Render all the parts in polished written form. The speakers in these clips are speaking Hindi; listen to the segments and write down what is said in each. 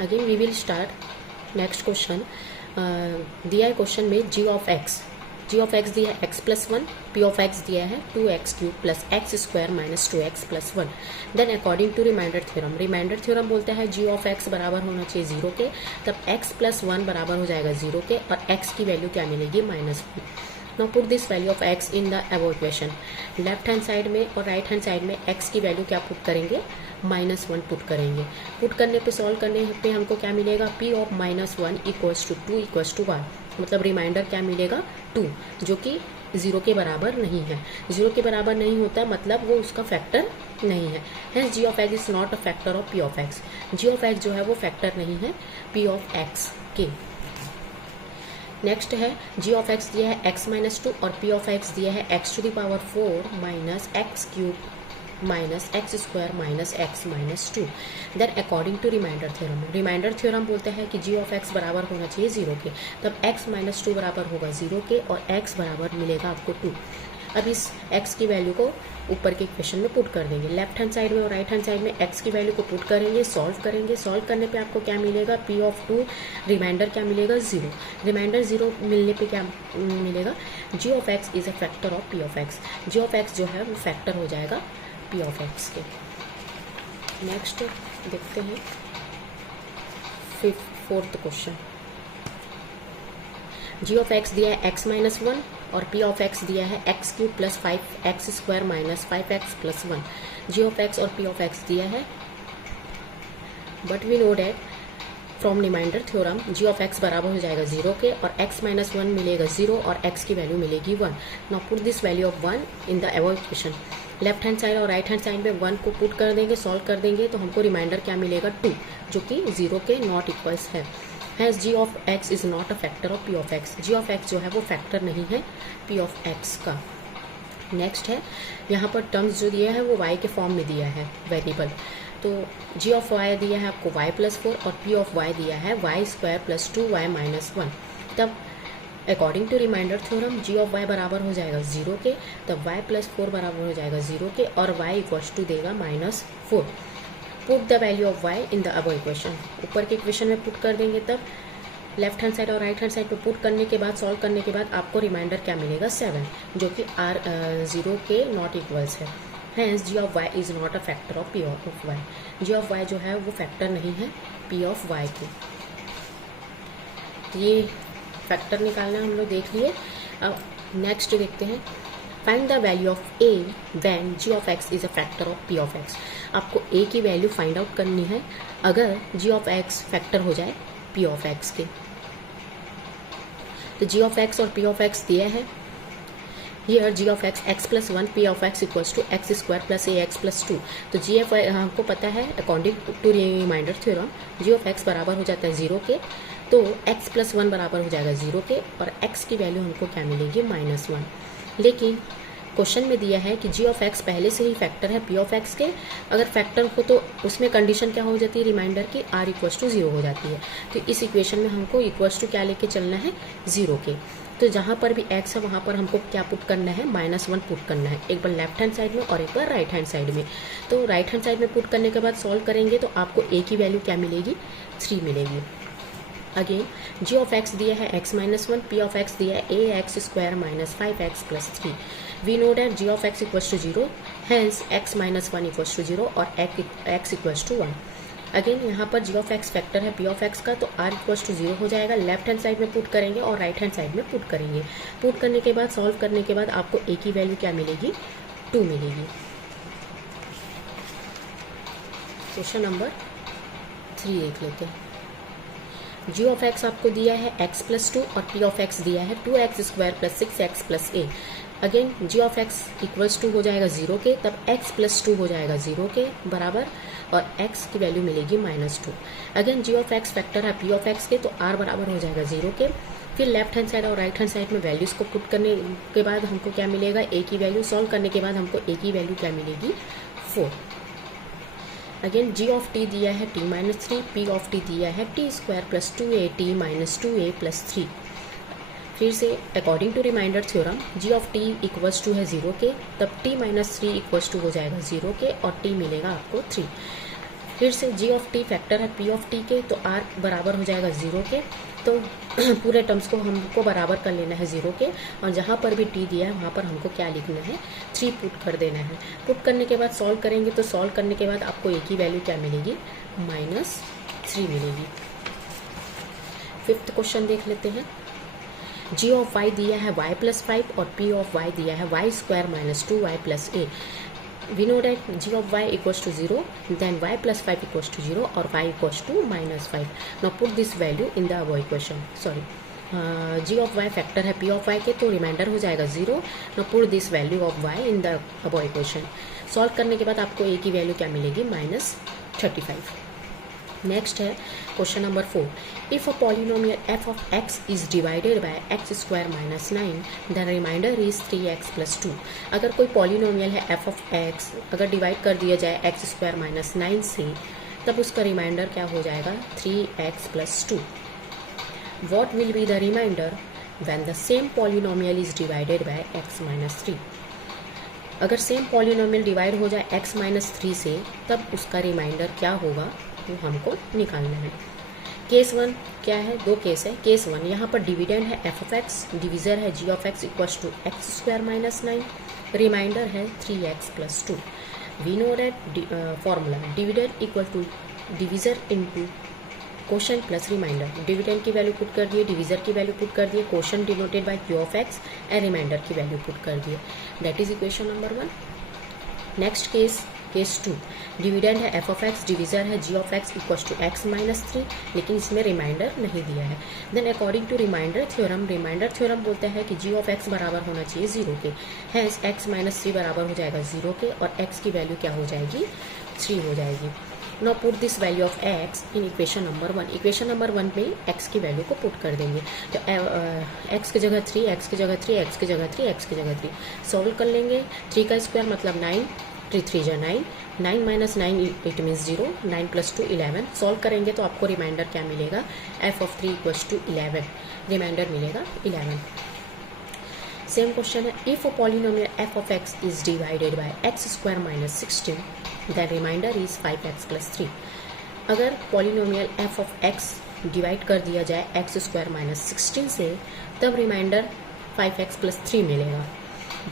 Again we will start next question. दिया है क्वेश्चन में जी ऑफ एक्स दिया है x plus 1, p of x दिया है 2x³ plus x square minus 2x plus 1। Then according to remainder theorem बोलता है जी ऑफ एक्स बराबर होना चाहिए 0 के, तब x प्लस 1 बराबर हो जाएगा 0 के, और x की वैल्यू क्या मिलेगी -1। Now put this value of x in the above equation. Left hand side में और राइट हैंड साइड में x की वैल्यू क्या पुट करेंगे, -1 पुट करेंगे। पुट करने पे सॉल्व करने पे हमको क्या मिलेगा, p of -1 equals to 2 equals to 1, मतलब रिमाइंडर क्या मिलेगा 2, जो कि 0 के बराबर नहीं है। 0 के बराबर नहीं होता मतलब वो उसका फैक्टर नहीं है। Hence g of x is not a factor of p of x. G of x जो है वो फैक्टर नहीं है p ऑफ एक्स के। नेक्स्ट है जी ऑफ एक्स दिया है x-2 और p ऑफ एक्स दिया है x⁴ minus x³ minus x square minus x minus 2। Then according to remainder theorem बोलता है कि जी ऑफ एक्स बराबर होना चाहिए 0 के, तब x-2 बराबर होगा 0 के, और x बराबर मिलेगा आपको 2। अब इस x की वैल्यू को ऊपर के इक्वेशन में पुट कर देंगे। लेफ्ट हैंड साइड में और राइट हैंड साइड में x की वैल्यू को पुट करेंगे, सॉल्व करेंगे। सॉल्व करने पे आपको क्या मिलेगा, p ऑफ 2, रिमाइंडर क्या मिलेगा 0। रिमाइंडर 0 मिलने पे क्या मिलेगा, g of x is a factor of p of x। g of x जो है वो फैक्टर हो जाएगा p ऑफ x के। नेक्स्ट देखते हैं fourth question. G of x दिया है x-1 और p ऑफ एक्स दिया है x³ plus 5x² minus 5x plus 1। G of x और p ऑफ एक्स दिया है, but we know that from remainder theorem g of x बराबर हो जाएगा 0 के, और x-1 मिलेगा 0 और x की वैल्यू मिलेगी 1। Now put this value of 1 in the above equation. Left hand side और राइट हैंड साइड में 1 को पुट कर देंगे, सॉल्व कर देंगे, तो हमको रिमाइंडर क्या मिलेगा 2, जो कि 0 के नॉट इक्वल्स है। Hence g of x is not a factor of p of x. G of x जो है वो फैक्टर नहीं है p ऑफ एक्स का। नेक्स्ट है, यहाँ पर टर्म्स जो दिया है वो y के फॉर्म में दिया है वेरिएबल। तो g ऑफ y दिया है आपको y प्लस 4 और p ऑफ y दिया है y² प्लस 2y माइनस 1। तब according to remainder theorem g of y बराबर हो जाएगा 0 के, तब y प्लस 4 बराबर हो जाएगा 0 के, और y इक्वल्स टू देगा -4। Put the value of y in the above equation. ऊपर के इक्वेशन में पुट कर देंगे, तब लेफ्ट हैंड साइड और राइट हैंड साइड पे पुट करने के बाद सॉल्व करने के बाद आपको रिमाइंडर क्या मिलेगा 7, जो कि 0 के नॉट इक्वल्स है। Hence g of y is not a factor of p of y। G of y जो है वो फैक्टर नहीं है p ऑफ y के। ये फैक्टर निकालना हम लोग देख लिए। अब नेक्स्ट देखते हैं, find the value of a when g of x is a factor of p of x। आपको a की वैल्यू फाइंड आउट करनी है अगर g ऑफ x फैक्टर हो जाए p ऑफ x के। तो g ऑफ x और p ऑफ x दिया है। Here g of x plus 1, p of x equals to x² plus ax plus 2। तो g ऑफ हमको पता है according to remainder theorem g of x बराबर हो जाता है 0 के, तो x प्लस 1 बराबर हो जाएगा 0 के, और x की वैल्यू हमको क्या मिलेगी -1। लेकिन क्वेश्चन में दिया है कि g ऑफ x पहले से ही फैक्टर है p ऑफ x के। अगर फैक्टर हो तो उसमें कंडीशन क्या हो जाती है रिमाइंडर की, r इक्वल्स टू 0 हो जाती है। तो इस इक्वेशन में हमको इक्वल्स टू क्या लेके चलना है 0 के। तो जहाँ पर भी x है वहाँ पर हमको क्या पुट करना है -1 पुट करना है, एक बार लेफ्ट हैंड साइड में और एक बार राइट हैंड साइड में। तो राइट हैंड साइड में पुट करने के बाद सॉल्व करेंगे तो आपको a की वैल्यू क्या मिलेगी 3 मिलेगी। अगेन g ऑफ x दिया है x-1, p ऑफ x दिया है ax² minus 5x plus 3। We know that g of x equals to 0, hence x-1 equals to 0 और x इक्वल्स टू 1। अगेन यहाँ पर g ऑफ x फैक्टर है p ऑफ x का, तो r इक्वल्स टू 0 हो जाएगा। लेफ्ट हैंड साइड में पुट करेंगे और राइट हैंड साइड में पुट करेंगे। पुट करने के बाद सॉल्व करने के बाद आपको a की वैल्यू क्या मिलेगी 2 मिलेगी। क्वेश्चन नंबर 3 देख लेते हैं। g ऑफ x आपको दिया है x प्लस 2 और p ऑफ x दिया है 2x² plus 6x plus a। Again g of x equals to हो जाएगा 0 के, तब x प्लस 2 हो जाएगा 0 के बराबर, और x की वैल्यू मिलेगी -2। Again g of x factor है p ऑफ x के, तो r बराबर हो जाएगा 0 के। फिर लेफ्ट हैंड साइड और राइट हैंड साइड में वैल्यूज़ को पुट करने के बाद हमको क्या मिलेगा a की वैल्यू। सॉल्व करने के बाद हमको a की वैल्यू क्या मिलेगी 4। अगेन g ऑफ t दिया है t-3, p ऑफ t दिया है t² plus 2at minus 2a plus 3। फिर से according to remainder theorem g of t equals to है 0 के, तब t-3 इक्वल्स टू हो जाएगा 0 के, और t मिलेगा आपको 3। फिर से जी ऑफ टी फैक्टर है पी ऑफ टी के, तो आर बराबर हो जाएगा 0 के। तो पूरे टर्म्स को हमको बराबर कर लेना है 0 के, और जहाँ पर भी टी दिया है वहाँ पर हमको क्या लिखना है, 3 पुट कर देना है। पुट करने के बाद सॉल्व करेंगे, तो सॉल्व करने के बाद आपको एक ही वैल्यू क्या मिलेगी, -3 मिलेगी। 5th क्वेश्चन देख लेते हैं। जी ऑफ वाई दिया है y+5 और पी ऑफ वाई दिया है y² - 2y + a। We know that g of y equals to 0, then y+5 equals to 0 or y equals to -5. Now put this value in the above equation. Sorry, g of y factor है p of y के, तो रिमाइंडर हो जाएगा 0. Now put this value of y in the above equation. Solve करने के बाद आपको एक ही वैल्यू क्या मिलेगी, -35. नेक्स्ट है question number 4। If a polynomial f of x is divided by x² - 9, the remainder is 3x + 2। अगर कोई पॉलिनोमियल है f of x अगर डिवाइड कर दिया जाए x² - 9 से, तब उसका रिमाइंडर क्या हो जाएगा, 3x + 2। What will be the remainder when the same polynomial is divided by x - 3। अगर सेम पॉलिनोमियल डिवाइड हो जाए x - 3 से, तब उसका रिमाइंडर क्या होगा, वो हमको निकालना है। केस 1 क्या है, 2 केस है। केस 1 यहाँ पर डिविडेंड है f of x, डिविजर है g of x equals to x² - 9, remainder है 3x + 2। We know that formula dividend equal to divisor into quotient plus remainder. Dividend की वैल्यू पुट कर दिए, डिविजर की वैल्यू पुट कर दिए, quotient denoted by q of x and remainder की वैल्यू पुट कर दिए। That is equation number 1। Next case 2, dividend है f of x, डिविजर है g of x equals to x - 3, लेकिन इसमें रिमाइंडर नहीं दिया है। Then according to remainder theorem बोलता है कि g of x बराबर होना चाहिए 0 के, हैंस x - 3 बराबर हो जाएगा 0 के, और x की वैल्यू क्या हो जाएगी, 3 हो जाएगी। Now put this value of x in equation number 1। Equation number 1 में x की वैल्यू को पुट कर देंगे, तो x की जगह 3, x की जगह 3, x की जगह 3, x की जगह 3 सॉल्व कर लेंगे। 3 का स्क्वायर मतलब 9, 3 3 जा 9, 9 - 9 इट मीन्स 0, 9 + 2 11। सॉल्व करेंगे तो आपको रिमाइंडर क्या मिलेगा, f of 3 equals to 11, remainder मिलेगा 11। सेम क्वेश्चन है, if a polynomial f of x is divided by x² - 16, then remainder is 5x + 3। अगर polynomial f of x divide कर दिया जाए x² - 16 से, तब रिमाइंडर 5x + 3 मिलेगा।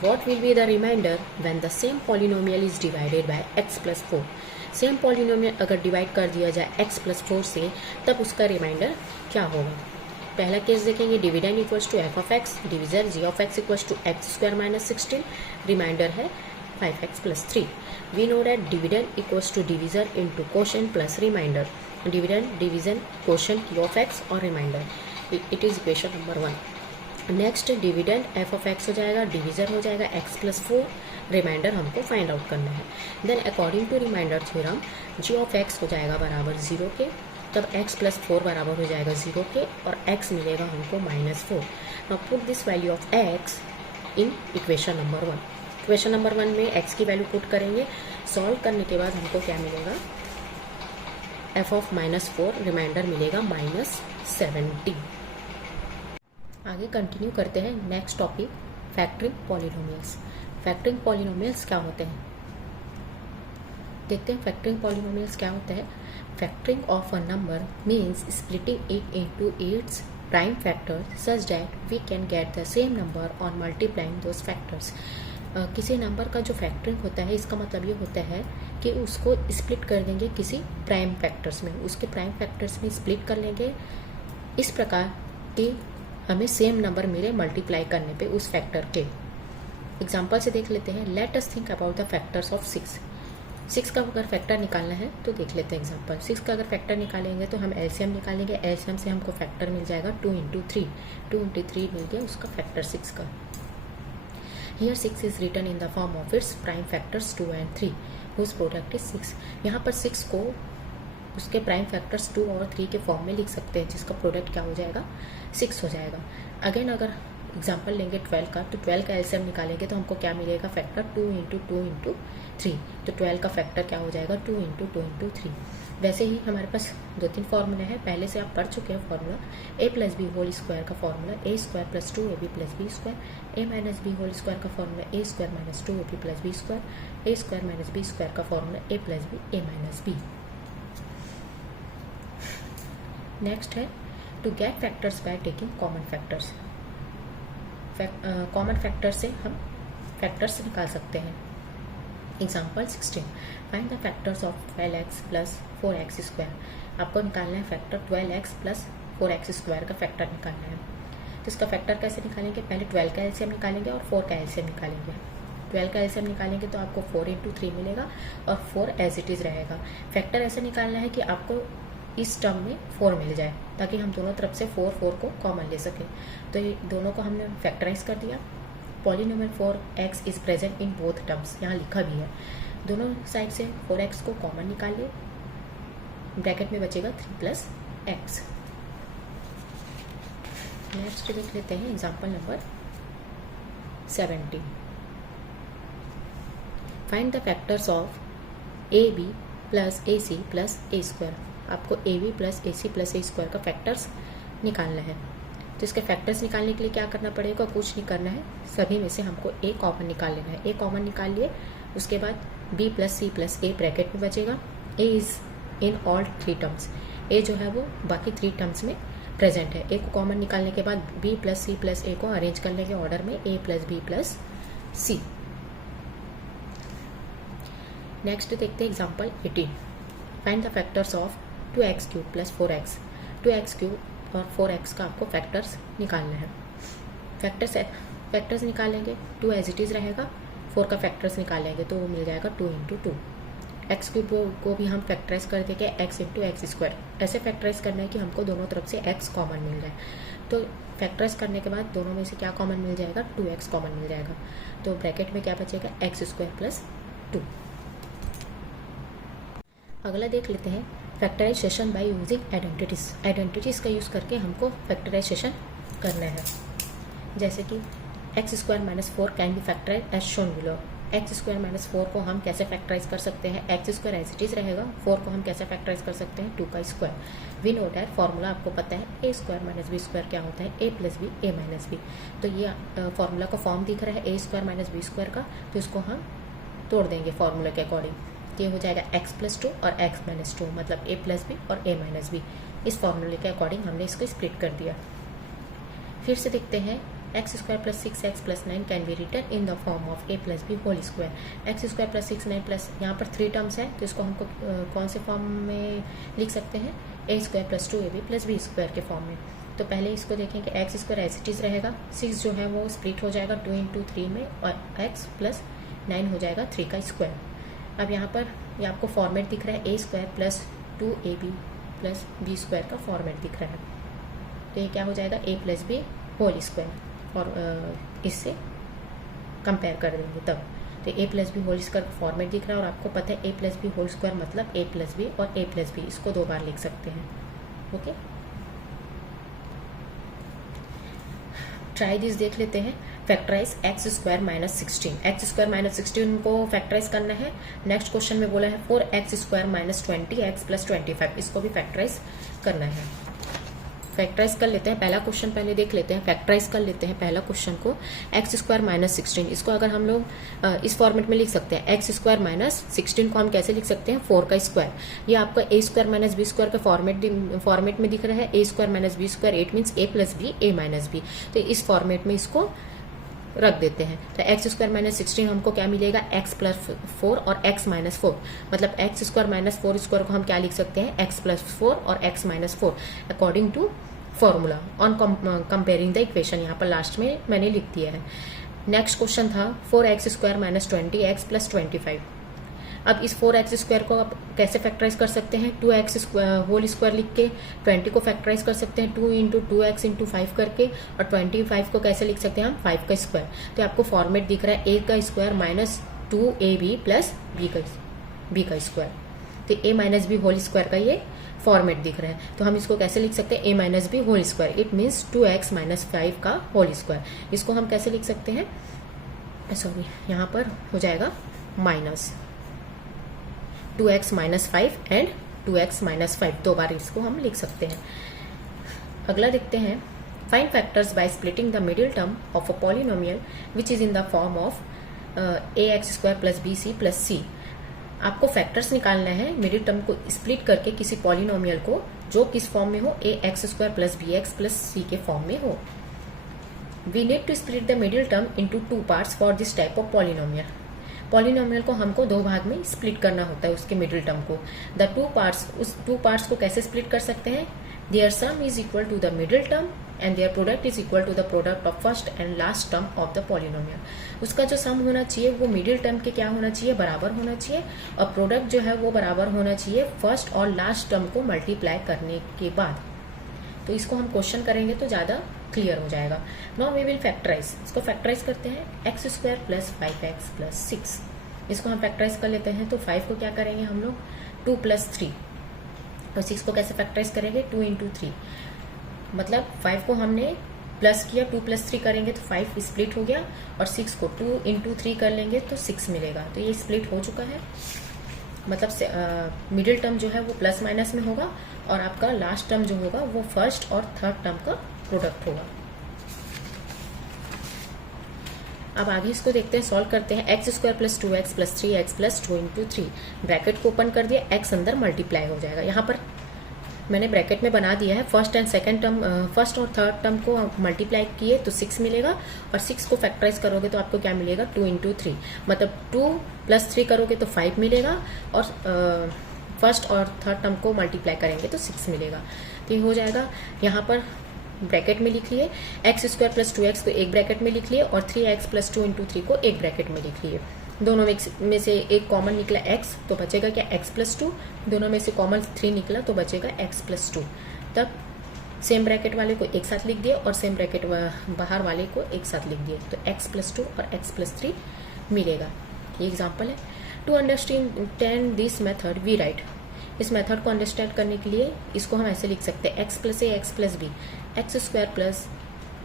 What will be the remainder when the same polynomial is divided by x + 4? Same polynomial अगर डिवाइड कर दिया जाए x + 4 से, तब उसका रिमाइंडर क्या होगा। पहला केस देखेंगे, dividend equals to f of x, divisor g of x equals to x² - 16, remainder है 5x + 3। We know that dividend equals to divisor into quotient plus remainder. Dividend, division, quotient q of x और remainder, it is equation number 1। Next dividend f of x हो जाएगा, डिविजर हो जाएगा x + 4, रिमाइंडर हमको फाइंड आउट करना है। Then according to remainder theorem g of x हो जाएगा बराबर 0 के, तब x + 4 बराबर हो जाएगा 0 के, और x मिलेगा हमको -4। Now put this value of x in equation number 1। Equation number 1 में x की वैल्यू पुट करेंगे, सॉल्व करने के बाद हमको क्या मिलेगा, f of -4, रिमाइंडर मिलेगा -70। आगे कंटिन्यू करते हैं। Next topic, factoring polynomials. Factoring polynomials क्या होते हैं, देखते हैं फैक्टरिंग पॉलिनोमियल्स क्या होता है। Factoring of a number means splitting it into its prime factors such that we can get the same number on multiplying those factors. किसी नंबर का जो फैक्टरिंग होता है, इसका मतलब ये होता है कि उसको स्प्लिट कर देंगे किसी प्राइम फैक्टर्स में, उसके प्राइम फैक्टर्स में स्प्लिट कर लेंगे इस प्रकार कि हमें सेम नंबर मिले मल्टीप्लाई करने पे उस फैक्टर के। एग्जांपल से देख लेते हैं। Let us think about the factors of 6 का अगर फैक्टर निकालना है तो देख लेते हैं एग्जांपल। 6 का अगर फैक्टर निकालेंगे तो हम एलसीएम निकालेंगे, एलसीएम से हमको फैक्टर मिल जाएगा 2 × 3, 2 × 3 मिल गया उसका फैक्टर 6 का। Here 6 is written in the form of its prime factors 2 and 3 whose product is 6। यहाँ पर 6 को उसके प्राइम फैक्टर्स 2 और 3 के फॉर्म में लिख सकते हैं, जिसका प्रोडक्ट क्या हो जाएगा, 6 हो जाएगा। अगेन अगर एग्जांपल लेंगे 12 का, तो 12 का एलसीएम निकालेंगे तो हमको क्या मिलेगा, फैक्टर 2 × 2 × 3, तो 12 का फैक्टर क्या हो जाएगा, 2 × 2 × 3। वैसे ही हमारे पास 2-3 फार्मूला है, पहले से आप पढ़ चुके हैं formula. a + b whole square का formula a² + 2ab + b square, a - b whole square का formula a² - 2ab + b square, a² - b square का formula a + b a - b। Next है to get factors by taking common factors. Common factor से हम फैक्टर्स निकाल सकते हैं। Example 16, find the factors of 12x plus 4x square. आपको निकालना है factor 12x plus 4x square का फैक्टर निकालना है। तो इसका फैक्टर कैसे निकालेंगे, पहले 12 का एलसीएम निकालेंगे और 4 का एलसीएम निकालेंगे। 12 का एलसीएम निकालेंगे तो आपको 4 × 3 मिलेगा और 4 एज इट इज़ रहेगा। फैक्टर ऐसे निकालना है कि आपको इस टर्म में 4 मिल जाए, ताकि हम दोनों तरफ से 4 को कॉमन ले सकें। तो ये दोनों को हमने फैक्टराइज कर दिया। Polynomial 4x is present in both terms, यहाँ लिखा भी है। दोनों साइड से 4x को कॉमन निकालिए, ब्रैकेट में बचेगा 3 + x। नेक्स्ट देख लेते हैं example number 17, find the factors of AB plus AC plus A square. आपको AB plus AC plus A square का फैक्टर्स निकालना है। तो इसके फैक्टर्स निकालने के लिए क्या करना पड़ेगा, कुछ नहीं करना है, सभी में से हमको A कॉमन निकाल लेना है। A कॉमन निकाल लिए, उसके बाद B plus C plus A bracket में बचेगा। A is in all 3 terms, A जो है वो बाकी 3 टर्म्स में प्रेजेंट है। A को कॉमन निकालने के बाद B plus C plus A को अरेंज कर लेंगे ऑर्डर में, A plus B plus C। Next देखते हैं example 18, find the factors of 2x³ plus 4x। 2x³ और 4x का आपको फैक्टर्स निकालना है। फैक्टर्स निकालेंगे, 2 एज इट इज़ रहेगा, 4 का फैक्टर्स निकालेंगे तो वो मिल जाएगा 2 × 2। x³ को भी हम फैक्टराइज कर देंगे x × x²। ऐसे फैक्टराइज करना है कि हमको दोनों तरफ से x कॉमन मिल जाए। तो फैक्टराइज करने के बाद दोनों में से क्या कॉमन मिल जाएगा, 2x कॉमन मिल जाएगा। तो ब्रैकेट में क्या बचेगा, x² प्लस 2। अगला देख लेते हैं factorisation by using identities. Identities का यूज़ करके हमको फैक्टराइजेशन करना है। जैसे कि x² - 4 can be factorise as shown below. x² - 4 को हम कैसे फैक्टराइज कर सकते हैं, x² एज इट इज रहेगा, 4 को हम कैसे फैक्टराइज कर सकते हैं, 2 का square. We know that formula आपको पता है, a² - b² क्या होता है, a + b a - b। तो ये फॉर्मूला का फॉर्म दिख रहा है a² - b² का, तो इसको हम तोड़ देंगे फॉर्मूला के अकॉर्डिंग। ये हो जाएगा x + 2 और x - 2, मतलब a + b और a - b। इस फॉर्मूले के अकॉर्डिंग हमने इसको स्प्लिट कर दिया। फिर से देखते हैं x² + 6x + 9 can be written in the form of a + b whole square. x² + 6 9 plus, यहाँ पर 3 टर्म्स है तो इसको हमको कौन से फॉर्म में लिख सकते हैं, a² + 2ab + b² के फॉर्म में। तो पहले इसको देखेंगे, x² एज इट इज रहेगा, 6 जो है वो स्प्लिट हो जाएगा 2 × 3 में, और x + 9 हो जाएगा 3 का स्क्वायर। अब यहाँ पर ये आपको फॉर्मेट दिख रहा है, a² + 2ab + b² का फॉर्मेट दिख रहा है। तो ये क्या हो जाएगा, a + b होल स्क्वायर, और इससे कंपेयर कर देंगे तब। तो a + b होल स्क्वायर का फॉर्मेट दिख रहा है, और आपको पता है a + b होल स्क्वायर मतलब a + b और a + b, इसको 2 बार लिख सकते हैं। ओके, ट्राई दिस देख लेते हैं। Factorise x² - 16। x² - 16 को फैक्टराइज करना है। नेक्स्ट क्वेश्चन में बोला है 4x² - 20x + 25, इसको भी फैक्टराइज करना है। फैक्टराइज कर लेते हैं, पहला क्वेश्चन पहले देख लेते हैं। फैक्टराइज कर लेते हैं पहला क्वेश्चन को, x² - 16। इसको अगर हम लोग इस फॉर्मेट में लिख सकते हैं, x² - 16 को हम कैसे लिख सकते हैं, 4 का स्क्वायर। ये आपका a² - b² का फॉर्मेट में दिख रहा है, a² - b², it means a + b a - b। तो इस फॉर्मेट में इसको रख देते हैं। तो x² - 16 हमको क्या मिलेगा, x + 4 और x - 4, मतलब x² - 4² को हम क्या लिख सकते हैं, x + 4 और x - 4 according to formula on comparing the equation. यहाँ पर लास्ट में मैंने लिख दिया है। नेक्स्ट क्वेश्चन था 4x² - 20x + 25। अब इस 4x² को आप कैसे फैक्टराइज कर सकते हैं, 2x होल स्क्वायर लिख के 20 को फैक्टराइज कर सकते हैं 2 × 2x × 5 करके, और 25 को कैसे लिख सकते हैं हम, 5 का स्क्वायर। तो आपको फॉर्मेट दिख रहा है a का स्क्वायर - 2ab + b का स्क्वायर। तो a - b होल स्क्वायर का ये फॉर्मेट दिख रहा है। तो हम इसको कैसे लिख सकते हैं, a - b whole square, it means 2x - 5 का होल स्क्वायर। इसको हम कैसे लिख सकते हैं, सॉरी यहाँ पर हो जाएगा माइनस 2x - 5 एंड 2x - 5, 2 बार इसको हम लिख सकते हैं। अगला देखते हैं, find factors by splitting the middle term of a polynomial which is in the form of ax² + bc + c। आपको फैक्टर्स निकालना है, मिडिल टर्म को स्प्लिट करके किसी पॉलिनोमियल को जो किस फॉर्म में हो, a x square plus b x plus c के फॉर्म में हो। We need to split the middle term into 2 parts for this type of polynomial. Polynomial को हमको 2 भाग में स्प्लिट करना होता है उसके मिडिल टर्म को। द 2 पार्ट्स, उस 2 पार्ट्स को कैसे स्प्लिट कर सकते हैं? Their sum is equal to the middle term and their product is equal to the product of first and last term of the polynomial. उसका जो सम होना चाहिए वो मिडिल टर्म के क्या होना चाहिए? बराबर होना चाहिए, और प्रोडक्ट जो है वो बराबर होना चाहिए फर्स्ट और लास्ट टर्म को मल्टीप्लाई करने के बाद। तो इसको हम क्वेश्चन करेंगे तो ज़्यादा क्लियर हो जाएगा। Now we will factorise. इसको फैक्टराइज करते हैं। X square plus 5x plus 6, इसको हम फैक्टराइज कर लेते हैं। तो 5 को क्या करेंगे हम लोग? 2 प्लस 3, और 6 को कैसे फैक्टराइज करेंगे? 2 इंटू 3, मतलब 5 को हमने प्लस किया, 2 प्लस 3 करेंगे तो 5 स्प्लिट हो गया, और 6 को 2 इंटू 3 कर लेंगे तो 6 मिलेगा। तो ये स्प्लिट हो चुका है, मतलब मिडिल टर्म जो है वो प्लस माइनस में होगा, और आपका लास्ट टर्म जो होगा वो फर्स्ट और थर्ड टर्म का प्रोडक्ट होगा। अब आगे इसको देखते हैं, सॉल्व करते हैं। X square plus 2x plus 3x plus 2 into 3, bracket को ओपन कर दिया, x अंदर मल्टीप्लाई हो जाएगा। यहाँ पर मैंने ब्रैकेट में बना दिया है, first and second term, first और थर्ड टर्म को मल्टीप्लाई किए तो 6 मिलेगा, और 6 को फैक्टराइज करोगे तो आपको क्या मिलेगा? 2 इंटू 3, मतलब 2 प्लस 3 करोगे तो 5 मिलेगा, और फर्स्ट और थर्ड टर्म को मल्टीप्लाई करेंगे तो 6 मिलेगा। तो ये हो जाएगा। यहाँ पर ब्रैकेट में लिख लिए, एक्स स्क्वायर प्लस 2x को एक ब्रैकेट में लिख लिए, और 3x प्लस 2 इंटू 3 को एक ब्रैकेट में लिख लिए। दोनों में से एक कॉमन निकला x, तो बचेगा क्या? x plus 2। दोनों में से कॉमन 3 निकला तो बचेगा x प्लस 2। तब सेम ब्रैकेट वाले को एक साथ लिख दिए, और सेम ब्रैकेट बाहर वाले को एक साथ लिख दिए, तो x प्लस 2 और x प्लस 3 मिलेगा। ये एग्जाम्पल है। To understand this method we write. इस मेथड को अंडरस्टैंड करने के लिए इसको हम ऐसे लिख सकते हैं, x plus a x plus b, x square plus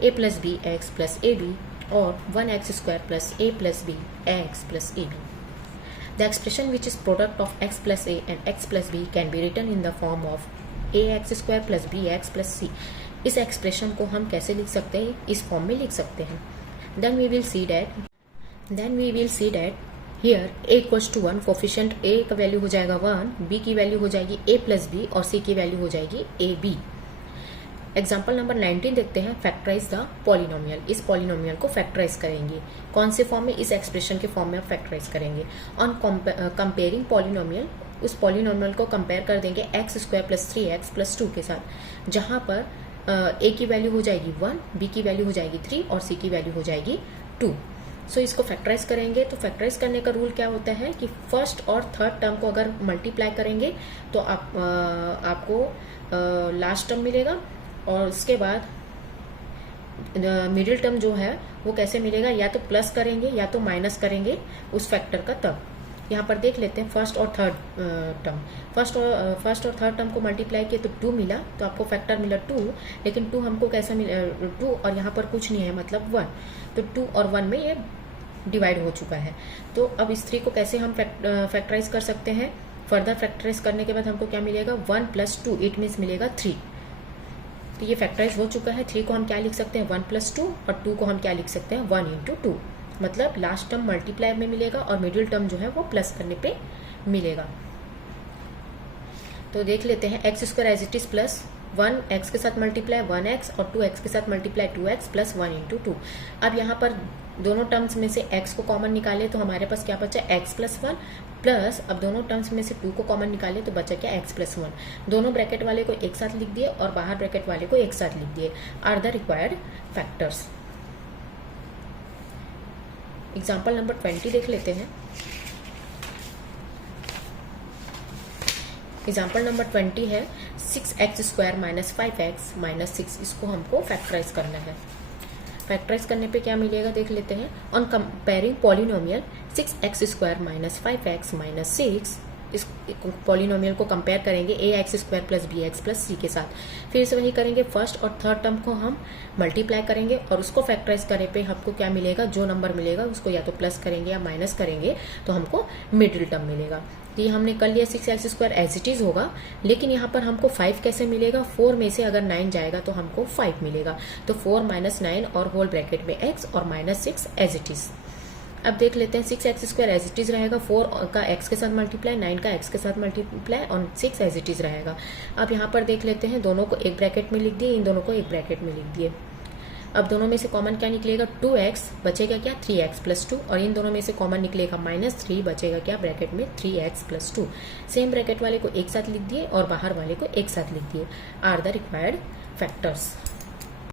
a plus b x plus a b, और 1x square plus a plus b x plus a b. The expression which is product of x plus a and x plus b can be written in the form of a x square plus b x plus c. इस एक्सप्रेशन को हम कैसे लिख सकते हैं? इस फॉर्म में लिख सकते हैं। Then we will see that here a equals to 1, coefficient a का वैल्यू हो जाएगा 1, b की वैल्यू हो जाएगी a प्लस बी, और c की वैल्यू हो जाएगी a b। एग्जाम्पल नंबर 19 देखते हैं। Factorise the polynomial. इस पॉलिनोमियल को फैक्टराइज करेंगे। कौन से फॉर्म में? इस एक्सप्रेशन के फॉर्म में आप फैक्टराइज करेंगे। ऑन कंपेयरिंग पॉलिनोमियल, उस पॉलिनोमियल को कंपेयर कर देंगे x square plus 3x plus 2 के साथ, जहाँ पर a की वैल्यू हो जाएगी 1, b की वैल्यू हो जाएगी 3, और c की वैल्यू हो जाएगी 2। सो इसको फैक्टराइज करेंगे। तो फैक्टराइज करने का रूल क्या होता है कि फर्स्ट और थर्ड टर्म को अगर मल्टीप्लाई करेंगे तो आपको लास्ट टर्म मिलेगा, और उसके बाद मिडिल टर्म जो है वो कैसे मिलेगा? या तो प्लस करेंगे या तो माइनस करेंगे उस फैक्टर का। तब यहाँ पर देख लेते हैं फर्स्ट और थर्ड टर्म। फर्स्ट और थर्ड टर्म को मल्टीप्लाई किए तो 2 मिला, तो आपको फैक्टर मिला 2, लेकिन 2 हमको कैसा मिला? 2 और यहाँ पर कुछ नहीं है, मतलब 1, तो 2 और 1 में ये डिवाइड हो चुका है। तो अब इस 3 को कैसे हम फैक्टराइज कर सकते हैं? फर्दर फैक्टराइज करने के बाद हमको क्या मिलेगा? 1 प्लस 2, इट मीन्स मिलेगा 3। तो ये फैक्टराइज हो चुका है। 3 को हम क्या लिख सकते हैं? 1 प्लस 2, और 2 को हम क्या लिख सकते हैं? 1 इंटू 2, मतलब लास्ट टर्म मल्टीप्लाई में मिलेगा और मिडिल टर्म जो है वो प्लस करने पे मिलेगा। तो देख लेते हैं, x square as it is plus 1x के साथ मल्टीप्लाई 1x, और 2x के साथ मल्टीप्लाई 2x प्लस 1 इंटू 2। अब यहाँ पर दोनों टर्म्स में से x को कॉमन निकाले तो हमारे पास क्या बचा? x प्लस 1, प्लस अब दोनों टर्म्स में से 2 को कॉमन निकाले तो बचा क्या? x plus 1। दोनों ब्रैकेट वाले को एक साथ लिख दिए और बाहर ब्रैकेट वाले को एक साथ लिख दिए। Are the required factors. Example number 20 देख लेते हैं। एग्जाम्पल नंबर 20 है 6x square minus 5x minus 6। इसको हमको फैक्टराइज करना है। फैक्टराइज करने पे क्या मिलेगा देख लेते हैं। On comparing polynomial 6x square minus 5x minus 6, इस पॉलिनोमियल को कंपेयर करेंगे ax square plus bx plus c के साथ। फिर से वही करेंगे, फर्स्ट और थर्ड टर्म को हम मल्टीप्लाई करेंगे और उसको फैक्टराइज करने पे हमको क्या मिलेगा? जो नंबर मिलेगा उसको या तो प्लस करेंगे या माइनस करेंगे तो हमको मिडिल टर्म मिलेगा। तो ये हमने कर लिया 6x square as it is होगा, लेकिन यहाँ पर हमको 5 कैसे मिलेगा? 4 में से अगर 9 जाएगा तो हमको 5 मिलेगा। तो 4 माइनस 9 और होल ब्रैकेट में x और माइनस 6 एज इट इज। अब देख लेते हैं 6x² एज इट इज रहेगा, 4 का x के साथ मल्टीप्लाई, 9 का x के साथ मल्टीप्लाई और 6 एज इट इज रहेगा। अब यहाँ पर देख लेते हैं, दोनों को एक ब्रैकेट में लिख दिए, इन दोनों को एक ब्रैकेट में लिख दिए। अब दोनों में से कॉमन क्या निकलेगा, 2x बचेगा क्या 3x + 2, और इन दोनों में से कॉमन निकलेगा -3 बचेगा क्या ब्रैकेट में 3x + 2। सेम ब्रैकेट वाले को एक साथ लिख दिए और बाहर वाले को एक साथ लिख दिए। Are the required factors.